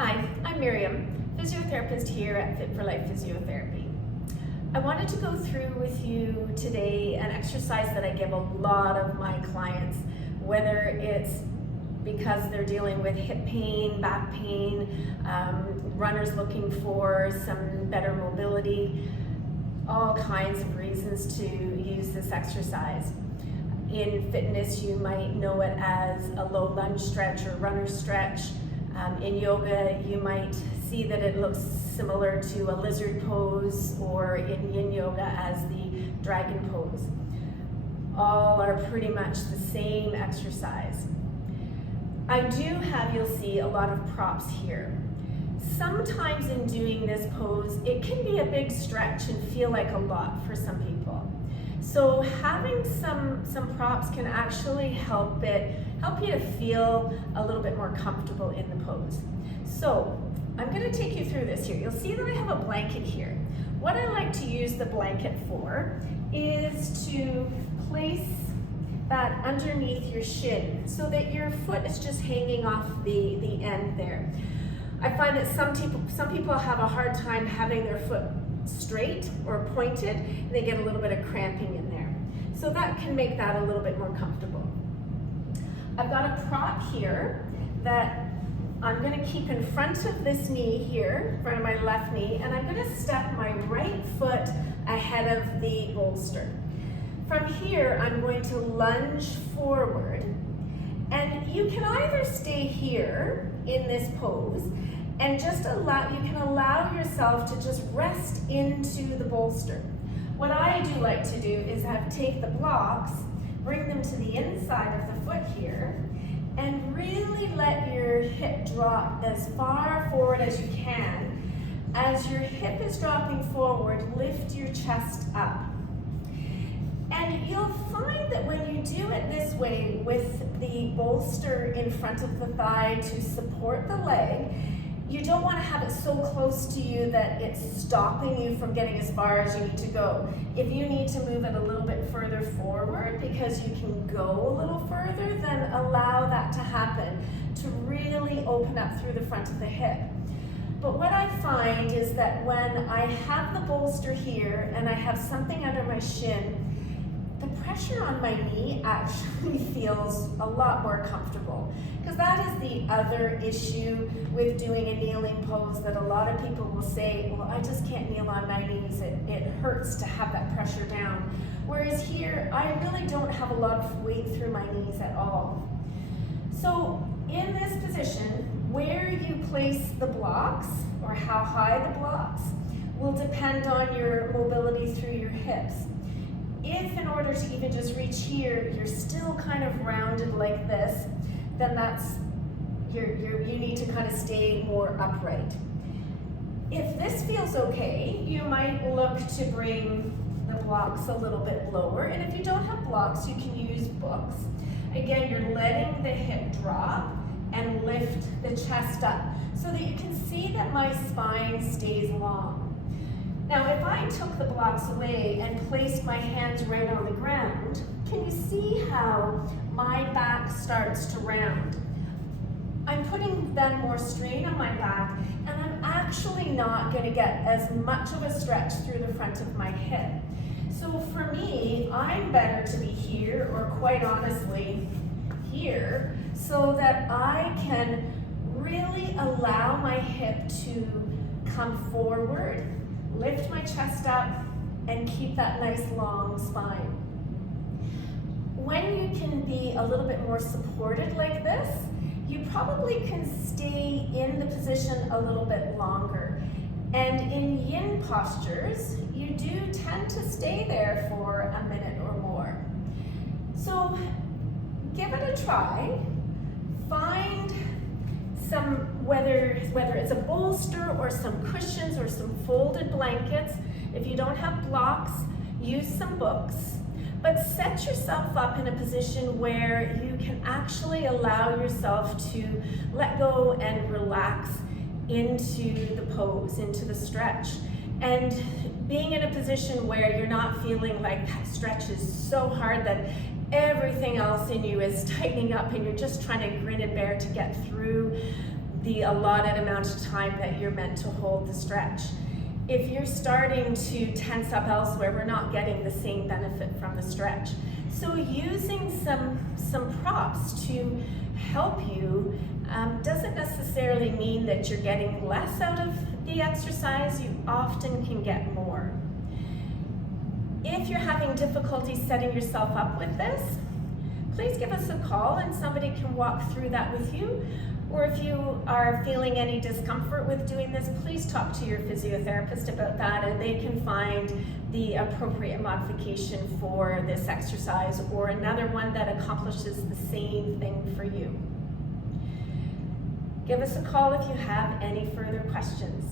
Hi, I'm Miriam, physiotherapist here at Fit for Life Physiotherapy. I wanted to go through with you today an exercise that I give a lot of my clients, whether it's because they're dealing with hip pain, back pain, runners looking for some better mobility, all kinds of reasons to use this exercise. In fitness, you might know it as a low lunge stretch or runner stretch. In yoga, you might see that it looks similar to a lizard pose, or in yin yoga as the dragon pose. All are pretty much the same exercise. I do have, you'll see, a lot of props here. Sometimes in doing this pose, it can be a big stretch and feel like a lot for some people. So having some props can actually help you to feel a little bit more comfortable in the pose. So I'm going to take you through this here. You'll see that I have a blanket here. What I like to use the blanket for is to place that underneath your shin so that your foot is just hanging off the end there. I find that some people have a hard time having their foot straight or pointed, and they get a little bit of cramping in there. So that can make that a little bit more comfortable. I've got a prop here that I'm going to keep in front of this knee here, in front of my left knee, and I'm going to step my right foot ahead of the bolster. From here, I'm going to lunge forward, and you can either stay here in this pose and you can allow yourself to just rest into the bolster. What I do like to do is take the blocks, bring them to the inside of the foot here, and really let your hip drop as far forward as you can. As your hip is dropping forward, lift your chest up. And you'll find that when you do it this way with the bolster in front of the thigh to support the leg, you don't want to have it so close to you that it's stopping you from getting as far as you need to go. If you need to move it a little bit further forward because you can go a little further, then allow that to happen to really open up through the front of the hip. But what I find is that when I have the bolster here and I have something under my shin, the pressure on my knee actually feels a lot more comfortable, because that is the other issue with doing a kneeling pose, that a lot of people will say, well, I just can't kneel on my knees, it hurts to have that pressure down. Whereas here, I really don't have a lot of weight through my knees at all. So in this position, where you place the blocks, or how high the blocks, will depend on your mobility through your hips. If in order to even just reach here, you're still kind of rounded like this, then you need to kind of stay more upright. If this feels okay, you might look to bring the blocks a little bit lower. And if you don't have blocks, you can use books. Again, you're letting the hip drop and lift the chest up so that you can see that my spine stays long. Now, if I took the blocks away and placed my hands right on the ground, can you see how my back starts to round? I'm putting then more strain on my back, and I'm actually not going to get as much of a stretch through the front of my hip. So for me, I'm better to be here, or quite honestly, here, so that I can really allow my hip to come forward, lift my chest up, and keep that nice long spine. When you can be a little bit more supported like this, you probably can stay in the position a little bit longer. And in yin postures, you do tend to stay there for a minute or more. So give it a try. Find some, whether it's a bolster or some cushions or some folded blankets. If you don't have blocks, use some books. But set yourself up in a position where you can actually allow yourself to let go and relax into the pose, into the stretch. And being in a position where you're not feeling like that stretch is so hard that everything else in you is tightening up and you're just trying to grin and bear to get through the allotted amount of time that you're meant to hold the stretch. If you're starting to tense up elsewhere, we're not getting the same benefit from the stretch. So using some props to help you doesn't necessarily mean that you're getting less out of the exercise. You often can get more. If you're having difficulty setting yourself up with this, please give us a call and somebody can walk through that with you. Or if you are feeling any discomfort with doing this, please talk to your physiotherapist about that, and they can find the appropriate modification for this exercise or another one that accomplishes the same thing for you. Give us a call if you have any further questions.